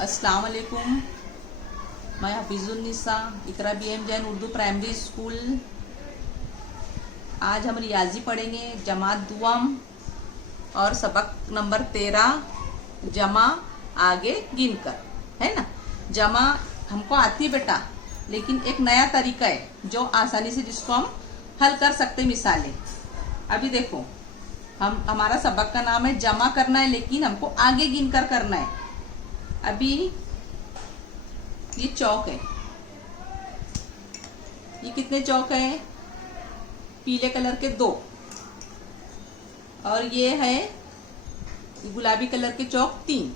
अस्सलाम वालेकुम। मैं हफीजुन्निसा इकरा BM Jain Urdu primary school. आज हम रियाजी पढ़ेंगे जमात दुआम और सबक नंबर 13 जमा आगे गिनकर, है ना। जमा हमको आती है बेटा, लेकिन एक नया तरीका है जो आसानी से जिसको हम हल कर सकते मिसालें। अभी देखो, हमारा सबक का नाम है जमा करना है, लेकिन हमको आगे गिनकर करना है। अभी ये चौक है, ये कितने चौक है? पीले कलर के 2, और ये है गुलाबी कलर के चौक 3।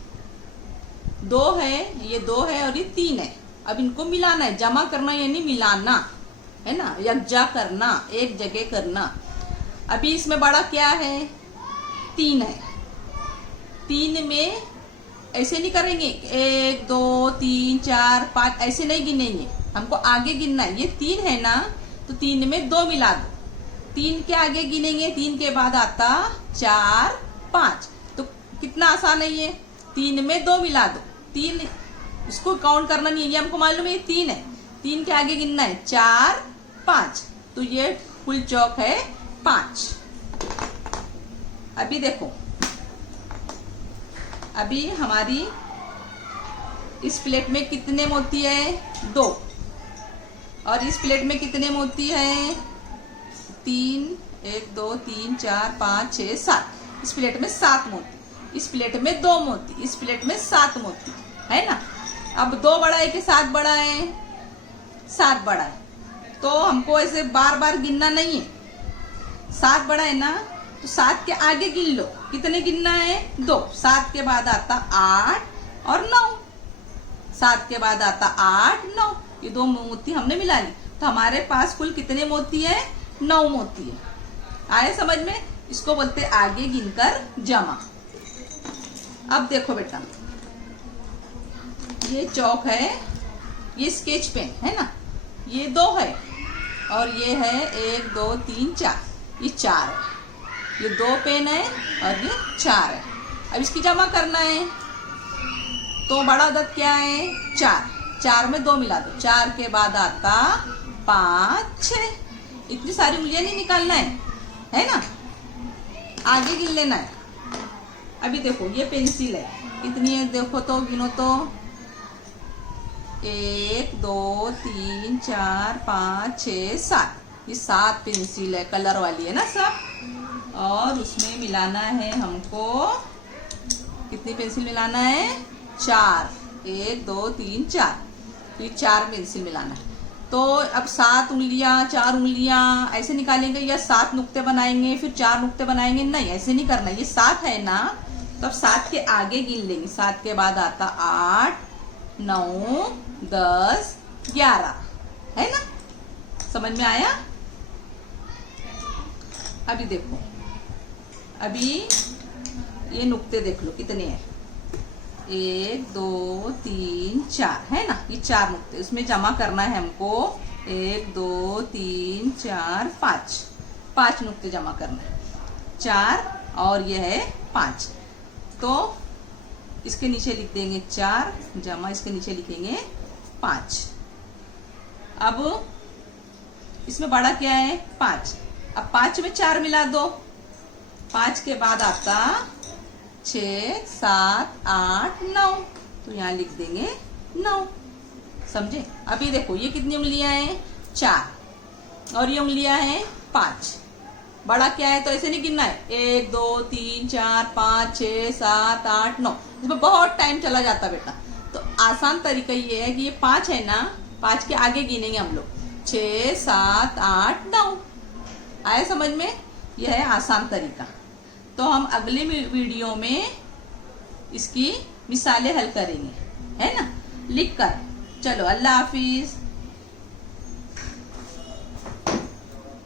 2 है, ये 2 है और ये 3 है। अब इनको मिलाना है, जमा करना यानी मिलाना, है ना, यकजा करना, एक जगह करना। अभी इसमें बड़ा क्या है? 3 है। 3 में ऐसे नहीं करेंगे 1 2 3 4 5, ऐसे नहीं गिनेंगे, हमको आगे गिनना है। ये 3 है ना, तो 3 में 2 मिला दो। 3 के आगे गिनेंगे, 3 के बाद आता 4 5। तो कितना आसान है ये, 3 में 2 मिला दो। 3 इसको काउंट करना नहीं है, ये हमको मालूम है ये 3 है। 3 के आगे गिनना है 4 5, तो ये कुल चौक है 5। अभी देखो, अभी हमारी इस प्लेट में कितने मोती है? 2। और इस प्लेट में कितने मोती है? 3, 1 2 3 4 5 6 7। इस प्लेट में 7 मोती, इस प्लेट में 2 मोती, इस प्लेट में 7 मोती, है ना। अब 2 बड़ा है कि 7 बड़ा है? 7 बड़ा है, तो हमको ऐसे बार बार गिनना नहीं है। 7 बड़ा है ना, तो 7 के आगे गिन लो। कितने गिनना है? 2। 7 के बाद आता 8 और 9। 7 के बाद आता 8 9, ये 2 मोती हमने मिला ली। तो हमारे पास कुल कितने मोती है? 9 मोती है। आए समझ में? इसको बोलते आगे गिनकर जमा। अब देखो बेटा, ये चौक है, ये स्केच पेन है ना, ये 2 है, और ये है 1 2 3 4, ये 4 है। ये 2 पेन है और ये 4 है। अब इसकी जमा करना है, तो बड़ा अदद क्या है? 4। 4 में 2 मिला दो। 4 के बाद आता 5 6। इतनी सारी उंगलियां नहीं निकालना है ना, आगे गिन लेना है। अभी देखो, ये पेंसिल है, कितनी है देखो तो, गिनो तो। 1 2 3 4 5 6 7। ये 7 पेंसिल है, कलर वाली है ना सब। और उसमें मिलाना है हमको, कितनी पेंसिल मिलाना है? 4। 1 2 3 4, ये 4 पेंसिल मिलाना है। तो अब 7 उंगलियां 4 उंगलियां ऐसे निकालेंगे, या 7 नुक्ते बनाएंगे फिर 4 नुक्ते बनाएंगे? नहीं, ऐसे नहीं करना। ये 7 है ना, तो अब 7 के आगे गिन लेंगे। 7 के बाद आता 8 9 10 11, है ना। समझ में आया? अभी देखो, अभी ये नुक्ते देख लो कितने हैं। 1 2 3 4, है ना, ये 4 नुक्ते। इसमें जमा करना है हमको 1 2 3 4 5। 5 नुक्ते जमा करना है, 4 और ये है 5। तो इसके नीचे लिख देंगे 4 जमा, इसके नीचे लिखेंगे 5। अब इसमें बड़ा क्या है? 5। अब 5 में 4 मिला दो। 5 के बाद आता 6 7 8 9, तो यहाँ लिख देंगे 9। समझे? अभी देखो, ये कितनी उंगलियां हैं? 4, और ये उंगलियां हैं 5। बड़ा क्या है? तो ऐसे नहीं गिनना है 1 2 3 4 5 6 7 8 9, इसमें बहुत टाइम चला जाता बेटा। तो आसान तरीका ये है कि ये 5 है ना, 5 के आगे गिनेंगे हम लोग 6 7 8 9। आया समझ में? यह है आसान तरीका। तो हम अगले वीडियो में इसकी मिसालें हल करेंगे, है ना, लिख कर। चलो, अल्लाह हाफिज।